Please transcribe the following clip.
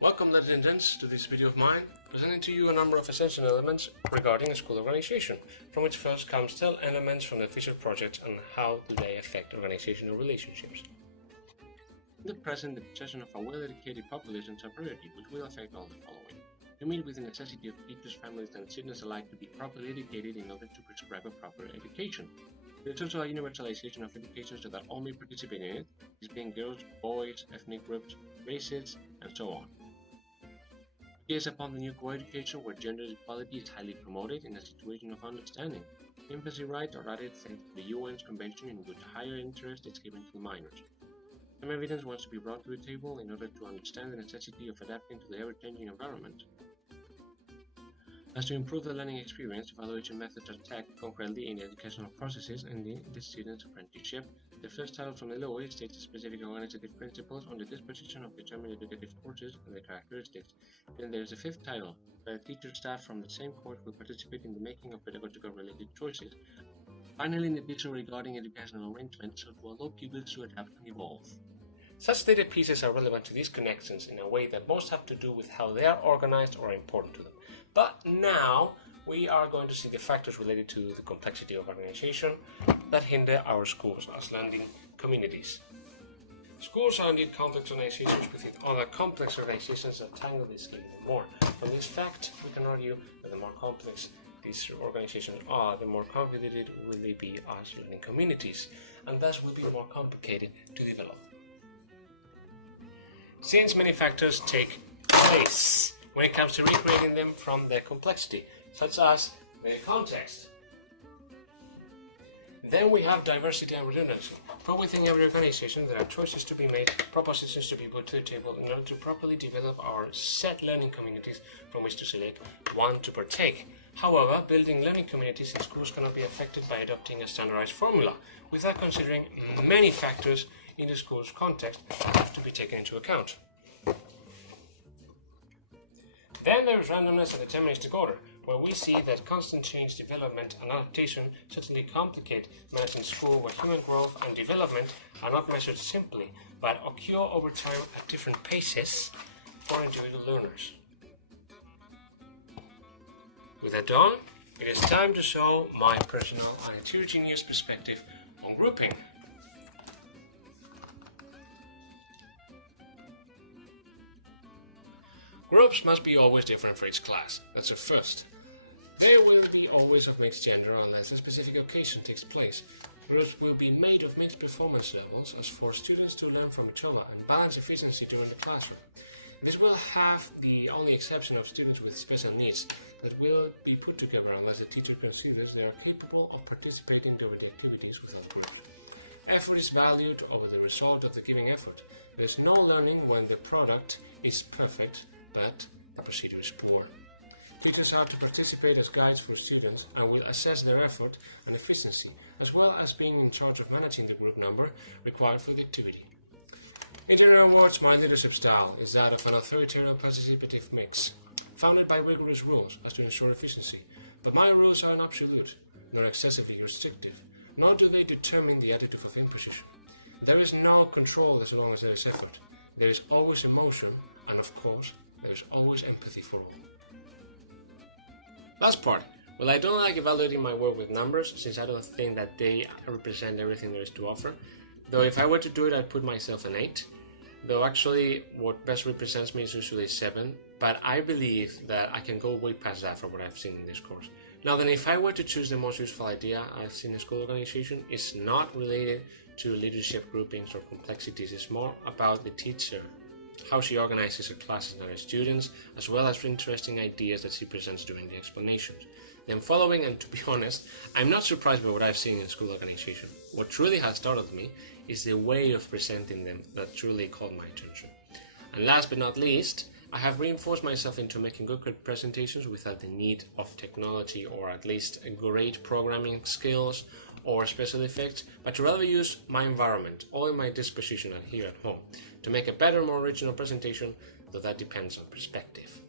Welcome, ladies and gents, to this video of mine, presenting to you a number of essential elements regarding a school organization, from which first comes 10 elements from the official project and how do they affect organizational relationships. In the present, the possession of a well-educated population is a priority, which will affect all the following. To meet with the necessity of teachers, families, and students alike to be properly educated in order to prescribe a proper education. There is also a universalization of education so that all may participate in it, these being girls, boys, ethnic groups, races, and so on. Gaze upon the new co-education where gender equality is highly promoted in a situation of understanding. Infancy rights are added thanks to the UN's convention in which higher interest is given to minors. Some evidence wants to be brought to the table in order to understand the necessity of adapting to the ever-changing environment. As to improve the learning experience, evaluation methods are tagged concurrently in educational processes and in the student's apprenticeship. The first title from the LOA states the specific organizative principles on the disposition of determined educative courses and their characteristics. Then there is a fifth title, where the teacher staff from the same course will participate in the making of pedagogical related choices. Finally, an addition regarding educational arrangements so to allow pupils to adapt and evolve. Such data pieces are relevant to these connections in a way that most have to do with how they are organized or are important to them. But now we are going to see the factors related to the complexity of organization that hinder our schools as learning communities. Schools are indeed complex organizations within other complex organizations that tangle this game even more. From this fact, we can argue that the more complex these organizations are, the more convoluted will they be as learning communities, and thus will be more complicated to develop. Since many factors take place when it comes to recreating them from their complexity, such as the context. Then we have diversity and redundancy. For within every organization, there are choices to be made, propositions to be put to the table in order to properly develop our set learning communities from which to select one to partake. However, building learning communities in schools cannot be affected by adopting a standardized formula, without considering many factors in the school's context that have to be taken into account. Then there is randomness and deterministic order, where we see that constant change, development, and adaptation certainly complicate managing school where human growth and development are not measured simply, but occur over time at different paces for individual learners. With that done, it is time to show my personal and heterogeneous perspective on grouping. Groups must be always different for each class. That's a first. They will be always of mixed gender unless a specific occasion takes place. Groups will be made of mixed performance levels as for students to learn from each other and balance efficiency during the classroom. This will have the only exception of students with special needs that will be put together unless the teacher considers they are capable of participating during the activities with other groups. Effort is valued over the result of the given effort. There is no learning when the product is perfect, but the procedure is poor. Teachers are to participate as guides for students and will assess their effort and efficiency, as well as being in charge of managing the group number required for the activity. In general words, my leadership style is that of an authoritarian participative mix, founded by rigorous rules as to ensure efficiency, but my rules are not absolute, nor excessively restrictive, nor do they determine the attitude of imposition. There is no control as long as there is effort. There is always emotion, and of course, there is always empathy for all. Last part. Well, I don't like evaluating my work with numbers, since I don't think that they represent everything there is to offer. Though if I were to do it, I'd put myself an 8. Though actually, what best represents me is usually 7. But I believe that I can go way past that from what I've seen in this course. Now then, if I were to choose the most useful idea I've seen in school organization, it's not related to leadership groupings or complexities. It's more about the teacher, how she organizes her classes and her students, as well as interesting ideas that she presents during the explanations. Then following, and to be honest, I'm not surprised by what I've seen in school organization. What truly has startled me is the way of presenting them that truly caught my attention. And last but not least, I have reinforced myself into making good presentations without the need of technology or at least great programming skills or special effects, but to rather use my environment, all in my disposition here at home, to make a better, more original presentation, though that depends on perspective.